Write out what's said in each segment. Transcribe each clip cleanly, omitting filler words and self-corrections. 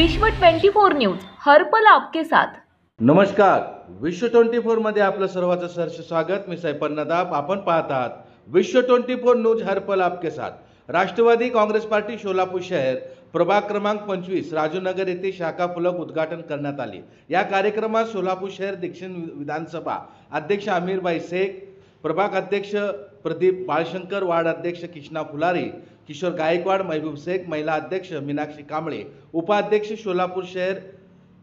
विश्व 24 न्यूज हर पल आपके साथ। नमस्कार, विश्व 24 मध्ये आपलं सर्वांचं सहर्ष स्वागत। मी सैफर नदाब। आपण पाहत आहात विश्व 24 न्यूज हर पल आपके साथ। राष्ट्रवादी काँग्रेस पार्टी सोलापूर शहर प्रभाग क्रमांक 25 राजूनगर येथे शाखा फलक उद्घाटन करण्यात आले। या कार्यक्रमात सोलापूर शहर दक्षिण विधानसभा अध्यक्ष आमिरभाई शेख, प्रभाग अध्यक्ष प्रदीप बाळशंकर, वार्ड अध्यक्ष कृष्णा फुलारी, किशोर गायकवाड, महबूब शेख, महिला अध्यक्ष मीनाक्षी कांबळे, उपाध्यक्ष सोलापूर शहर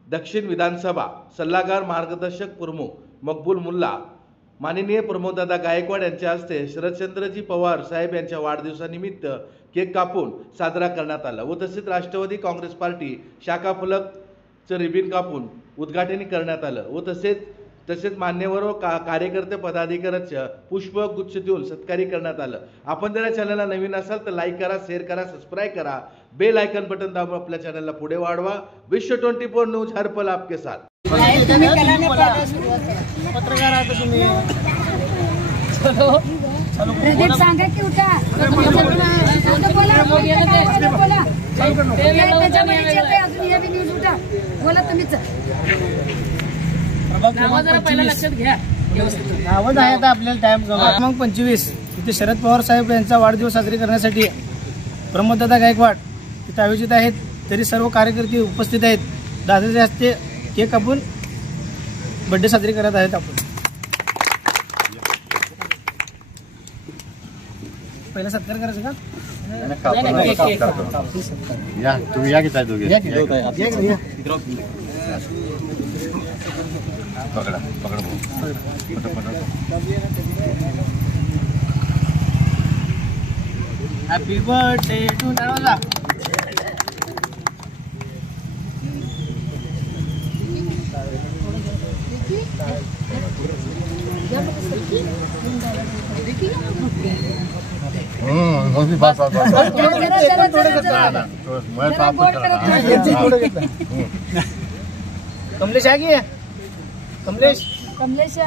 दक्षिण विधानसभा सल्लागार मार्गदर्शक प्रमुख मकबूल मुल्ला, माननीय प्रमोददादा गायकवाड यांच्या हस्ते शरदचंद्रजी पवार साहेब यांच्या वाढदिवसानिमित्त केक कापून साजरा करण्यात आला व तसेच राष्ट्रवादी काँग्रेस पार्टी शाखा फलकचं रिबीन कापून उद्घाटन करण्यात आलं व तसेच मान्यवर व कार्यकर्ते पदाधिकाऱ्यांच्या पुष्पगुच्छ देऊन सत्कारी करण्यात आलं। आपण जर या चॅनलला नवीन असाल तर लाईक करा, शेअर करा, सबस्क्राइब करा, बेल आयकॉन बटन दाबून आपल्या चॅनलला पुढे वाढवा। विश्व 24 न्यूज हर पल आपके साथ। पत्रकार आहात तुम्ही, प्रदीप सांगा की उठा, बोला तुम्हीच लक्षात घ्या। नावं आहे आता आपल्याला टाइम क्रमांक 25 इथे शरद पवार साहेब यांचा वाढदिवस साजरी करण्यासाठी प्रमोददादा गायकवाड इथे आयोजित आहेत। तरी सर्व कार्यकर्ते उपस्थित आहेत। दादाच्या हस्ते केक कापून बर्थडे साजरी करत आहेत। आपण पहिला सत्कार करायचा का? या तुम्ही या घेताय दोघे पकडा पकडा happy birthday to Narmada. Kamlesh आहे की कमलेश कमलेश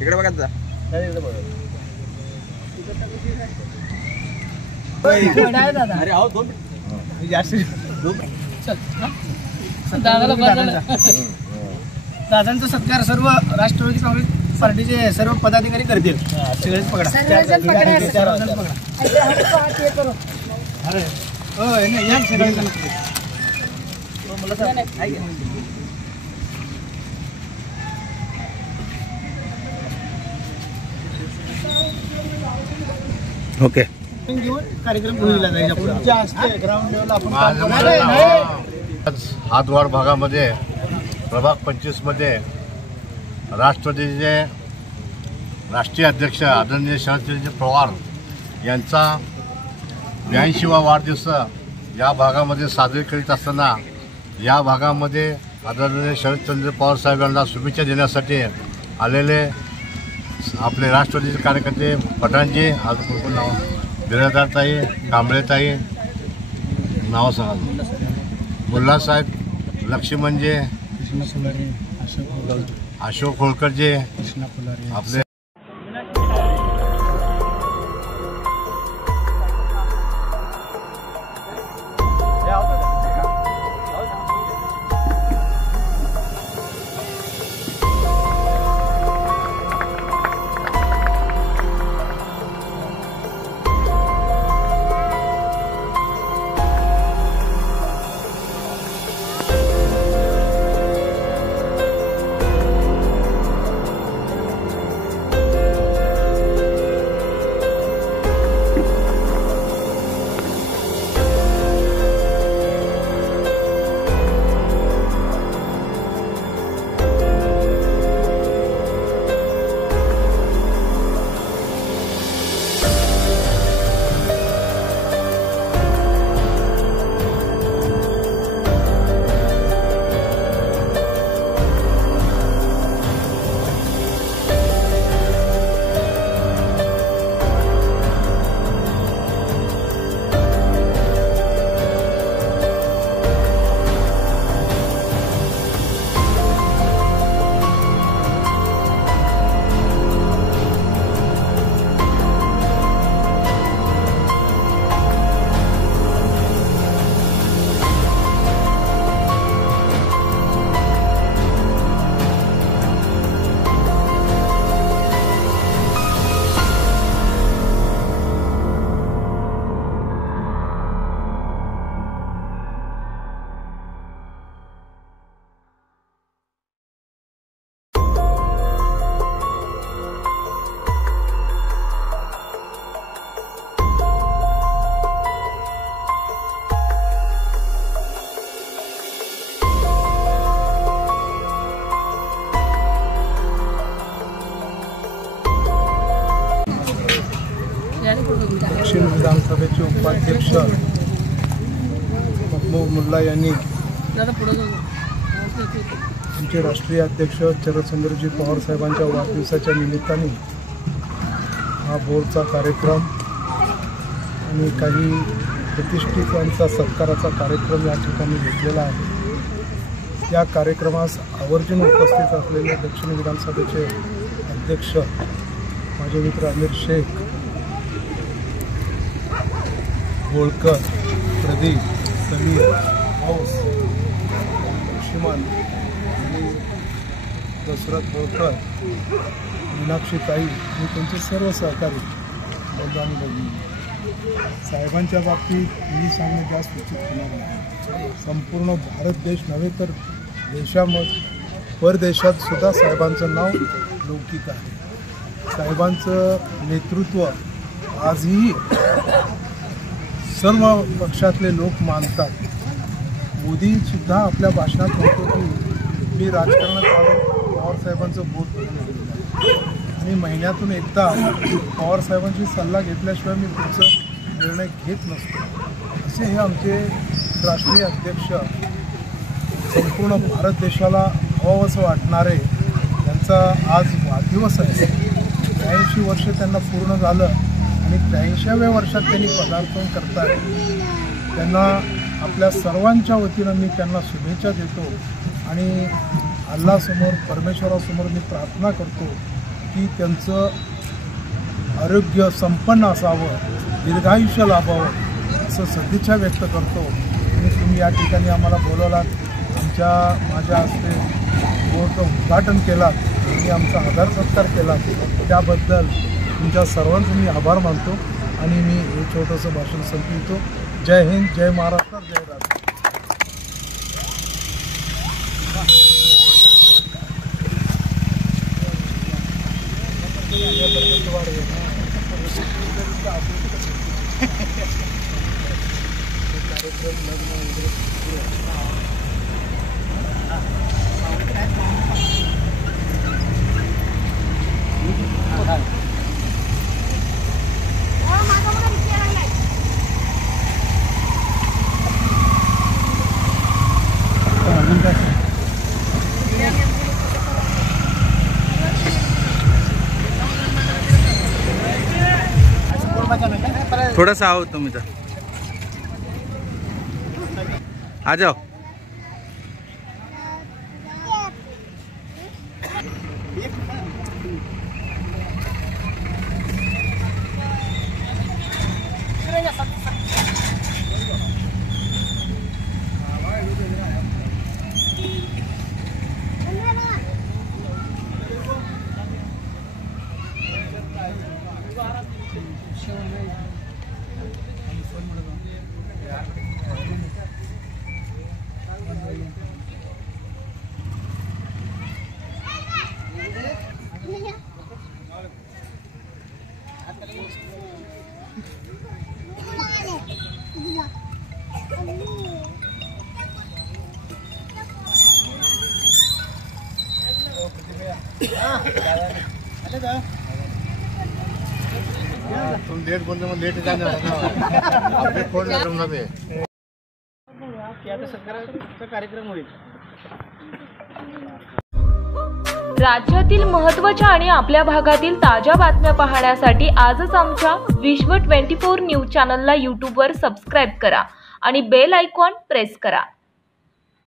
इकडे बघा दादांचा सत्कार सर्व राष्ट्रवादी काँग्रेस पार्टीचे सर्व पदाधिकारी करतील। सगळेच पकडा। ओके घेऊन कार्यक्रम होईल ग्राउंड लेवल आपण हातवाड भागामध्ये प्रभाग 25 मध्ये राष्ट्रवादीचे राष्ट्रीय अध्यक्ष आदरणीय शरदचंद्र पवार यांचा 82वा वाढदिवस या भागामध्ये साजरे करीत असताना या भागामध्ये आदरणीय शरदचंद्र पवार साहेब यांना शुभेच्छा देण्यासाठी आलेले आपले राष्ट्रवादीचे कार्यकर्ते पठाणजी, आज नाव बिरादारताई, कांबळेताई, नाव सांगा, मुल्लासाहेब, लक्ष्मणजी, अशोक होळकरजी, आपले उपाध्यक्ष महबूब मुल्ला यांनी आमचे राष्ट्रीय अध्यक्ष शरदचंद्रजी पवार साहेबांच्या वाढदिवसाच्या निमित्ताने हा बोरचा कार्यक्रम आणि काही प्रतिष्ठितांचा सत्काराचा कार्यक्रम या ठिकाणी घेतलेला आहे। या कार्यक्रमास आवर्जून उपस्थित असलेले दक्षिण विधानसभेचे अध्यक्ष माझे मित्र अमीर शेख, होळकर, प्रदीप, समीर, हौस, लक्ष्मण आणि दशरथ होळकर, मीनाक्षी ताई आणि त्यांचे सर्व सहकारी बंधू आणि भगिनी, साहेबांच्या बाबतीत मी सांगणे जास्त उचित होणार नाही। संपूर्ण भारत देश नव्हे तर देशामध्ये परदेशात सुद्धा साहेबांचं नाव लौकिक आहे। साहेबांचं नेतृत्व आजही सर्व पक्षातले लोक मानतात। मोदीसुद्धा आपल्या भाषणात म्हणतो की मी राजकारणात आलो, पवारसाहेबांचं बोट पकडलं आणि महिन्यातून एकदा पवारसाहेबांची सल्ला घेतल्याशिवाय मी पुढचा निर्णय घेत नसतो। असे हे आमचे राष्ट्रीय अध्यक्ष, संपूर्ण भारत देशाला हवावंसं वाटणारे, त्यांचा आज वाढदिवस आहे। 83 वर्ष त्यांना पूर्ण झालं आणि 83व्या वर्षात त्यांनी पदार्पण करतात। त्यांना आपल्या सर्वांच्या वतीनं मी त्यांना शुभेच्छा देतो आणि अल्लासमोर, परमेश्वरासमोर मी प्रार्थना करतो की त्यांचं आरोग्य संपन्न असावं, दीर्घायुष्य लाभावं असं सदिच्छा व्यक्त करतो। आणि तुम्ही या ठिकाणी आम्हाला बोलवलात, माझ्या हस्ते बोर्डचं उद्घाटन केलात आणि आमचा आदर सत्कार केला, त्याबद्दल तुमच्या सर्वांचं मी आभार मानतो आणि मी हे छोटंसं भाषण संपवितो। जय हिंद, जय महाराष्ट्र, जय राष्ट्र। थोड़ा सा आओ तुम इधर आ जाओ। तुम लेट बोलते मग लेट जाणार आपले फोन जमणार आहे की आता सत्काराचा कार्यक्रम होईल। राज्यातील महत्त्वाच्या आणि आपल्या भागातील ताज्या बातम्या पाहण्यासाठी आजच आमच्या विश्व 24 न्यूज चॅनलला यूट्यूबवर सबस्क्राईब करा आणि बेल आयकॉन प्रेस करा।